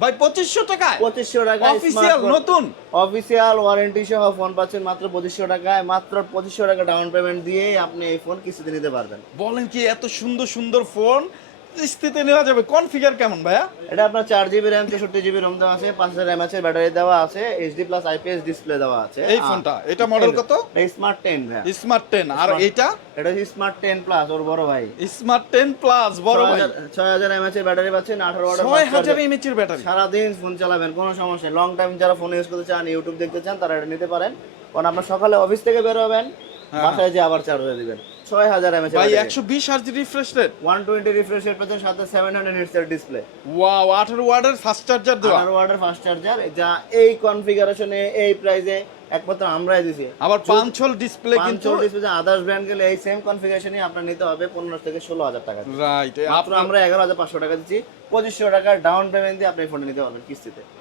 ভাই পঁচিশশো টাকায়। পঁচিশশো টাকা অফিসিয়াল নতুন। অফিসিয়াল ওয়ারেন্টি সহ ফোন পাচ্ছেন মাত্র পঁচিশশো টাকায়। মাত্র পঁচিশশো টাকা ডাউন পেমেন্ট দিয়ে আপনি এই ফোন কিস্তিতে নিতে পারবেন। বলেন কি এত সুন্দর সুন্দর ফোন কিস্তিতে নেওয়া যাবে। কনফিগার কেমন ভাইয়া? এটা আপনার চার জিবি র্যাম চৌষট্টি জিবি রোম দেওয়া আছে পাঁচ হাজার এর ব্যাটারি দেওয়া আছে এইচডি প্লাস আইপিএস ডিসপ্লে দেওয়া আছে। এই ফোনটা এটা মডেল কত? স্মার্ট টেন স্মার্ট টেন আর Smart- এটা স্মার্ট টেন প্লাস ওর বড় ভাই। স্মার্ট টেন প্লাস বড় ভাই। ছয় হাজার এমএচ এর ব্যাটারি পাচ্ছেন আঠারো ছয় হাজার। এমএচ এর ব্যাটারি সারাদিন ফোন চালাবেন কোনো সমস্যা লং টাইম যারা ফোন ইউজ করতে চান ইউটিউব দেখতে চান তারা এটা নিতে পারেন। কারণ আপনার সকালে অফিস থেকে বের হবেন হ্যাঁ। বাসায় যে আবার চার্জ হয়ে দিবেন। ছয় হাজার এমএচ ভাই একশো বিশ hertz refresh rate one twenty refresh rate পাচ্ছেন সাথে সেভেন হান্ড্রেড এর ডিসপ্লে ওয়াও আঠারো ওয়ার্ডের ফাস্ট চার্জার দেওয়া। আঠারো ওয়াটের ফাস্ট চার্জার যা এই কনফিগারেশনে এই প্রাইসে একমাত্র আমরাই দিছি। আবার পাঁচল ডিসপ্লে কিন্তু কিন্তু ডিসপ্লে আদার্স ব্র্যান্ড গেলে এই সেম কনফিগারেশনই আপনার নিতে হবে পনেরো থেকে ষোলো হাজার টাকা রাইট মাত্র আমরা এগারো হাজার পাঁচশো টাকা দিচ্ছি। পঁচিশশো টাকার ডাউন পেমেন্ট দিয়ে আপনি ফোনটা নিতে পারবেন কিস্তিতে।